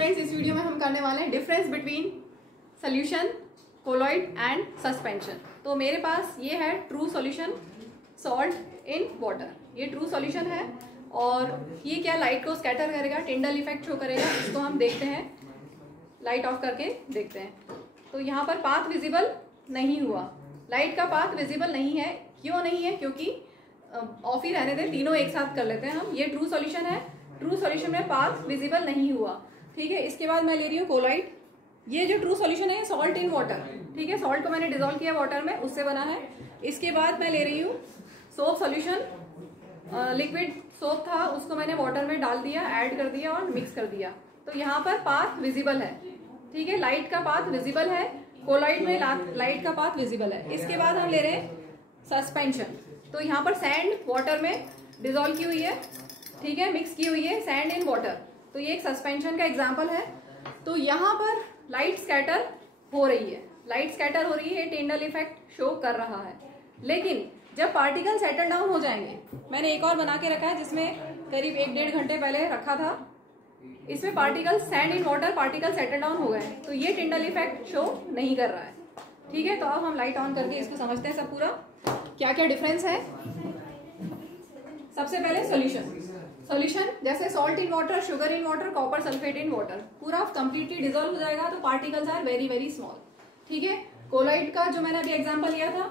Students, इस video में हम करने वाले हैं difference between solution, colloid and suspension. तो मेरे पास ये है true solution salt in water. ये ट्रू सॉल्यूशन है और ये क्या लाइट को स्कैटर करेगा, टिंडल इफेक्ट शो करेगा। इसको हम देखते हैं, लाइट ऑफ करके देखते हैं। तो यहाँ पर पाथ विजिबल नहीं हुआ, लाइट का पाथ विजिबल नहीं है। क्यों नहीं है? क्योंकि ऑफ ही रहने दें, तीनों एक साथ कर लेते हैं हम। ये ट्रू सॉल्यूशन है, ट्रू सॉल्यूशन में पाथ विजिबल नहीं हुआ। ठीक है, इसके बाद मैं ले रही हूँ कोलॉइड। ये जो ट्रू सॉल्यूशन है सॉल्ट इन वाटर। ठीक है, सॉल्ट को मैंने डिजोल्व किया वाटर में, उससे बना है। इसके बाद मैं ले रही हूँ सोप सॉल्यूशन। लिक्विड सोप था, उसको मैंने वाटर में डाल दिया, ऐड कर दिया और मिक्स कर दिया। तो यहाँ पर पाथ विजिबल है। ठीक है, लाइट का पाथ विजिबल है, कोलॉइड में लाइट का पाथ विजिबल है। इसके बाद हम ले रहे हैं सस्पेंशन। तो यहाँ पर सैंड वाटर में डिजोल्व की हुई है, ठीक है, मिक्स की हुई है सैंड इन वाटर। तो ये एक सस्पेंशन का एग्जाम्पल है। तो यहाँ पर लाइट स्कैटर हो रही है, लाइट स्कैटर हो रही है, टिंडल इफेक्ट शो कर रहा है। लेकिन जब पार्टिकल सेटल डाउन हो जाएंगे, मैंने एक और बना के रखा है जिसमें करीब 1-1.5 घंटे पहले रखा था। इसमें particle sand in water particle settle down हो गए, तो ये टिंडल इफेक्ट शो नहीं कर रहा है। ठीक है, तो अब हम लाइट ऑन करके इसको समझते हैं सब पूरा क्या क्या डिफरेंस है। सबसे पहले सॉल्यूशन जैसे salt in water, sugar in water, copper sulphate in water, पूरा कंप्लीटली डिजोल्व हो जाएगा तो particles are very very small. ठीक है, कोलॉइड का जो मैंने अभी एग्जांपल लिया था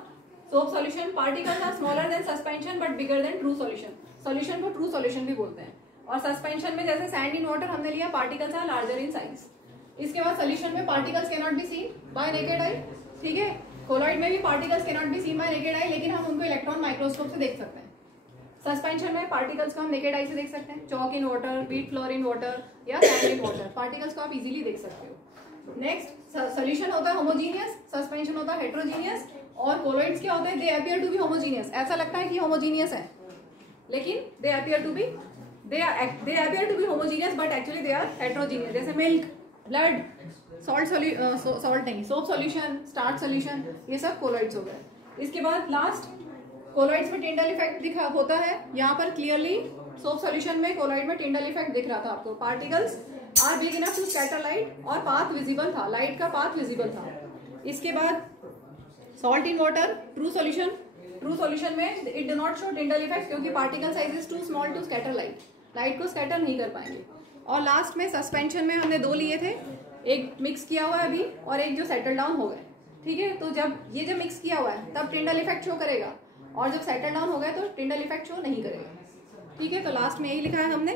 soap solution, particles are smaller than suspension but bigger than true solution. Solution को ट्रू सॉल्यूशन भी बोलते हैं। और सस्पेंशन में जैसे सैंड इन वाटर हमने लिया, particles are larger in size. इसके बाद सॉल्यूशन में particles can not be seen by naked eye. ठीक है, कोलॉइड में भी particles can not be seen by naked eye, लेकिन हम उनको इलेक्ट्रॉन माइक्रोस्कोप से देख सकते हैं। सस्पेंशन में पार्टिकल्स को हम नेकेड आई से देख सकते हैं, chalk in water, wheat flour in water या सैंड इन वाटर, पार्टिकल्स को आप इजीली देख सकते हो। नेक्स्ट, सॉल्यूशन होता है होमोजीनियस, सस्पेंशन होता है हेट्रोजीनियस, और कोलॉइड्स क्या होते हैं? They appear to be homogeneous. ऐसा लगता है कि होमोजीनियस है, लेकिन they appear to be homogeneous but actually they are heterogeneous. जैसे मिल्क, ब्लड, सॉल्ट नहीं, सोप सॉल्यूशन, स्टार्च सॉल्यूशन, ये सब कोलॉइड्स हो गए। इसके बाद लास्ट, कोलॉइड्स में टिंडल इफेक्ट होता है। यहाँ पर क्लियरली सोप सॉल्यूशन में, कोलॉइड में टिंडल इफेक्ट दिख रहा था आपको। Particles are big enough to scatter light और पाथ विजिबल था, लाइट का पाथ विजिबल था। इसके बाद salt in water, true solution में it do not show Tyndall effect क्योंकि particle size is too small to scatter light, light को scatter नहीं कर पाएंगे। और लास्ट में सस्पेंशन में हमने 2 लिए थे, एक मिक्स किया हुआ है अभी और एक जो सेटल डाउन हो गए। ठीक है, तो जब मिक्स किया हुआ है तब टिंडल इफेक्ट शो करेगा, और जब सेटल डाउन हो गए तो टिंडल इफेक्ट शो नहीं करेगा। ठीक है, तो लास्ट में यही लिखा है हमने,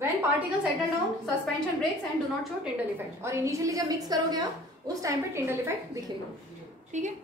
when particle settle down suspension breaks and do not show Tyndall effect. और इनिशियली जब मिक्स करोगे आप, उस टाइम पे टिंडल इफेक्ट दिखेगा। ठीक है।